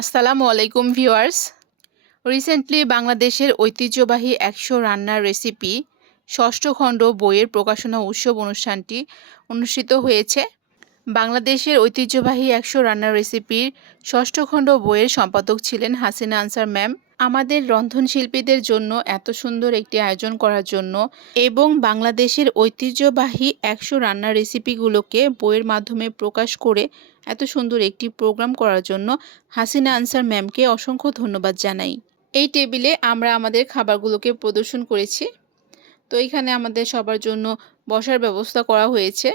আসসালামু আলাইকুম viewers. Recently বাংলাদেশের ঐতিহ্যবাহী একশো রান্নার রেসিপি ষষ্ঠ খণ্ড বইয়ের প্রকাশনা উৎসব অনুষ্ঠানটি অনুষ্ঠিত হয়েছে। বাংলাদেশের ঐতিহ্যবাহী একশো রান্নার রেসিপির ষষ্ঠ খণ্ড বইয়ের সম্পাদক ছিলেন হাসিনা আনসার ম্যাম। আমাদের রন্ধনশিল্পীদের জন্য এত সুন্দর একটি আয়োজন করার জন্য এবং বাংলাদেশের ঐতিহ্যবাহী একশো রান্নার রেসিপিগুলোকে বইয়ের মাধ্যমে প্রকাশ করে এত সুন্দর একটি প্রোগ্রাম করার জন্য হাসিনা আনসার ম্যামকে অসংখ্য ধন্যবাদ জানাই। এই টেবিলে আমরা আমাদের খাবারগুলোকে প্রদর্শন করেছি। তো এখানে আমাদের সবার জন্য বসার ব্যবস্থা করা হয়েছে।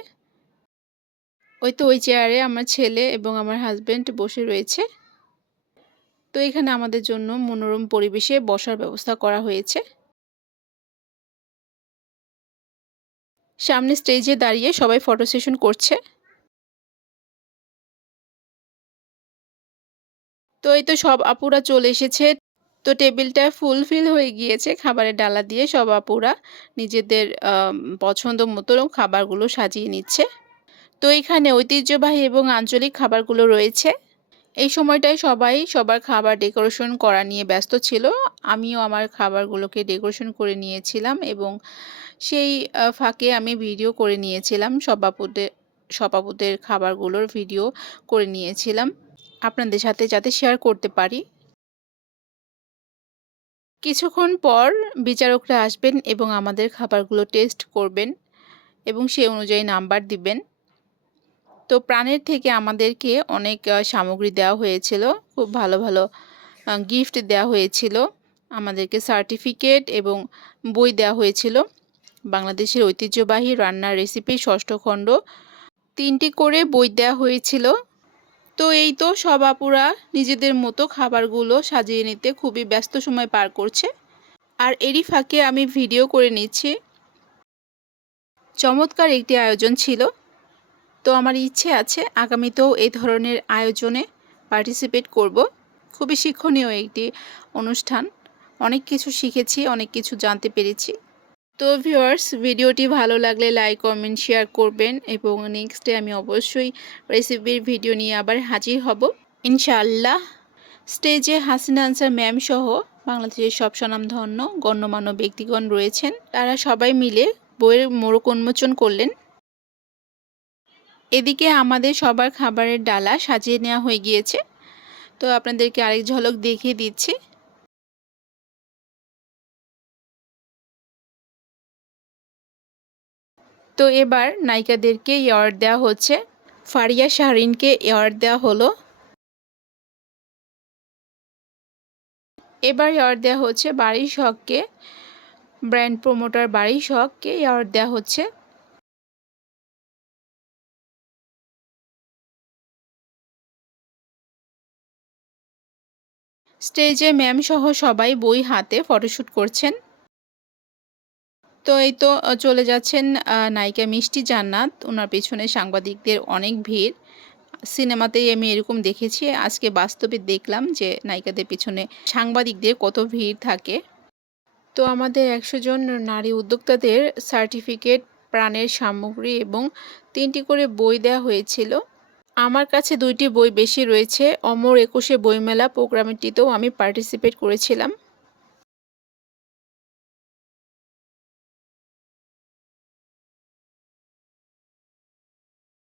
ওই তো ওই চেয়ারে আমার ছেলে এবং আমার হাজব্যান্ড বসে রয়েছে। তো এখানে আমাদের জন্য মনোরম পরিবেশে বসার ব্যবস্থা করা হয়েছে। সামনে স্টেজে দাঁড়িয়ে সবাই ফটো সেশন করছে। তো এই তো সব আপুরা চলে এসেছে। তো টেবিলটা ফুলফিল হয়ে গিয়েছে। খাবারের ডালা দিয়ে সব আপুরা নিজেদের পছন্দ মতো খাবারগুলো সাজিয়ে নিচ্ছে। তো এখানে ঐতিহ্যবাহী এবং আঞ্চলিক খাবারগুলো রয়েছে। এই সময়টায় সবাই সবার খাবার ডেকোরেশন করা নিয়ে ব্যস্ত ছিল। আমিও আমার খাবারগুলোকে ডেকোরেশন করে নিয়েছিলাম এবং সেই ফাঁকে আমি ভিডিও করে নিয়েছিলাম সভাপতিদের সভাপতিদের খাবারগুলোর ভিডিও করে নিয়েছিলাম। আপনাদের সাথে যাতে শেয়ার করতে পারি। কিছুক্ষণ পর বিচারকরা আসবেন এবং আমাদের খাবারগুলো টেস্ট করবেন এবং সে অনুযায়ী নাম্বার দিবেন। তো প্রাণের থেকে আমাদেরকে অনেক সামগ্রী দেওয়া হয়েছিল। খুব ভালো ভালো গিফট দেওয়া হয়েছিল। আমাদেরকে সার্টিফিকেট এবং বই দেওয়া হয়েছিল। বাংলাদেশের ঐতিহ্যবাহী রান্নার রেসিপি ষষ্ঠ খণ্ড। তিনটি করে বই দেওয়া হয়েছিল। তো এই তো সব আপুরা নিজেদের মতো খাবারগুলো সাজিয়ে নিতে খুবই ব্যস্ত সময় পার করছে। আর এরই ফাঁকে আমি ভিডিও করে নিচ্ছি। চমৎকার একটি আয়োজন ছিল। তো আমার ইচ্ছে আছে আগামীতেও এই ধরনের আয়োজনে পার্টিসিপেট করব। খুবই শিক্ষণীয় একটি অনুষ্ঠান। অনেক কিছু শিখেছি, অনেক কিছু জানতে পেরেছি। তো ভিউয়ার্স ভিডিওটি ভালো লাগলে লাইক কমেন্ট শেয়ার করবেন এবং নেক্সটে আমি অবশ্যই রেসিপির ভিডিও নিয়ে আবার হাজির হব। ইনশাআল্লাহ। স্টেজে হাসিনা আনসার ম্যাম সহ বাংলাদেশের সব স্বনামধন্য, গণ্যমান্য ব্যক্তিগণ রয়েছেন। তারা সবাই মিলে বইয়ের মোড়ক উন্মোচন করলেন। এদিকে আমাদের সবার খাবারের ডালা সাজিয়ে নেওয়া হয়ে গিয়েছে। তো আপনাদেরকে আরেক ঝলক দেখিয়ে দিচ্ছি। তো এবার নায়িকাদেরকে ইয়ার্ড দেওয়া হচ্ছে। ফারিয়া শাহরিনকে ইয়ার্ড দেওয়া হলো। এবার ইয়ার্ড দেওয়া হচ্ছে বাড়ি শখকে ব্র্যান্ড প্রমোটার বাড়ি শখকে ইয়ার্ড দেওয়া হচ্ছে। স্টেজে ম্যাম সহ সবাই বই হাতে ফটোশ্যুট করছেন। তো এই তো চলে যাচ্ছেন নায়িকা মিষ্টি জান্নাত। ওনার পেছনে সাংবাদিকদের অনেক ভিড়। সিনেমাতেই আমি এরকম দেখেছি, আজকে বাস্তবে দেখলাম যে নায়িকাদের পিছনে সাংবাদিকদের কত ভিড় থাকে। তো আমাদের একশো জন নারী উদ্যোক্তাদের সার্টিফিকেট, প্রাণের সামগ্রী এবং তিনটি করে বই দেওয়া হয়েছিল। আমার কাছে দুইটি বই বেশি রয়েছে। অমর একুশে বইমেলা প্রোগ্রামটিতেও আমি পার্টিসিপেট করেছিলাম।